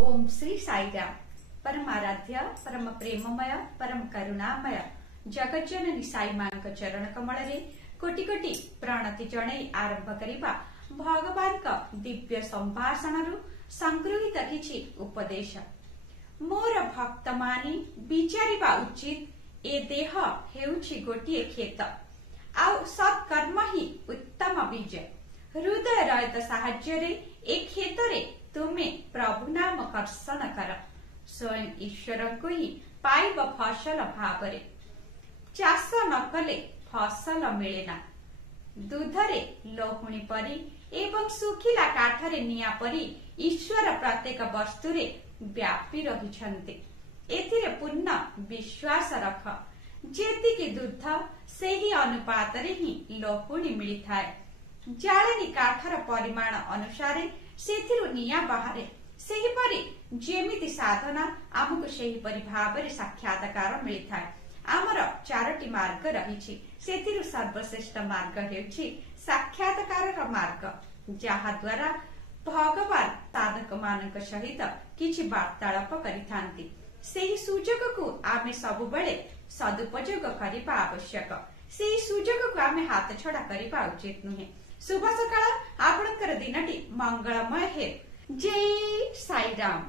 ओम श्री साईराम। परम आराध्य परम प्रेममय परम करुणामय जगज्जननी साई मां चरण कमल कोटि कोटि प्रणति जणई आरंभ करिबा भगवान का दिव्य संभाषण संगृहित किछि उपदेश। मोर भक्त मानी विचारिबा उचित ए देह हेउछि गोटिए खेत आउ सत्कर्म ही उत्तम बीज। हृदय रहित साहाय्य ए खेतरे तुमे प्रभु नाम कर्षण कर स्वयं ईश्वर को ही पाइब फसल भावरे। चाष न कले फसल मिलेना दूधरे लोहुणी परी एवं सुखिला काठरे निया परी ईश्वर प्रत्येक वस्तुरे व्यापी रहिछन्ते। एथिरे पूर्ण विश्वास रख जेतिके दूध सेही अनुपातरे ही लोहुणी मिली थाए। जाळेनी काठर परिमाण अनुसारे सेथिरु निया बाहरे सेहीपरि जेमिति साधना आमको सेहीपरि भावरे साक्षात्कार मिली थाए। आमर चारोटी मार्ग रहिछि सेथिरु सर्वश्रेष्ठ मार्ग हेउछि साक्षात्कार मार्ग जहा द्वारा भगवान साधक मानक सहित किछि वार्तालाप करिथांती। सेही सुजोग को आमे सबुबेले सदुपयोग करिबा आवश्यक। सेही सुजोग को आमे हाथ छड़ा करिबा उचित नुहे। शुभ सकाळ आपणकर दिनटी मंगलमय हे। जय साईराम।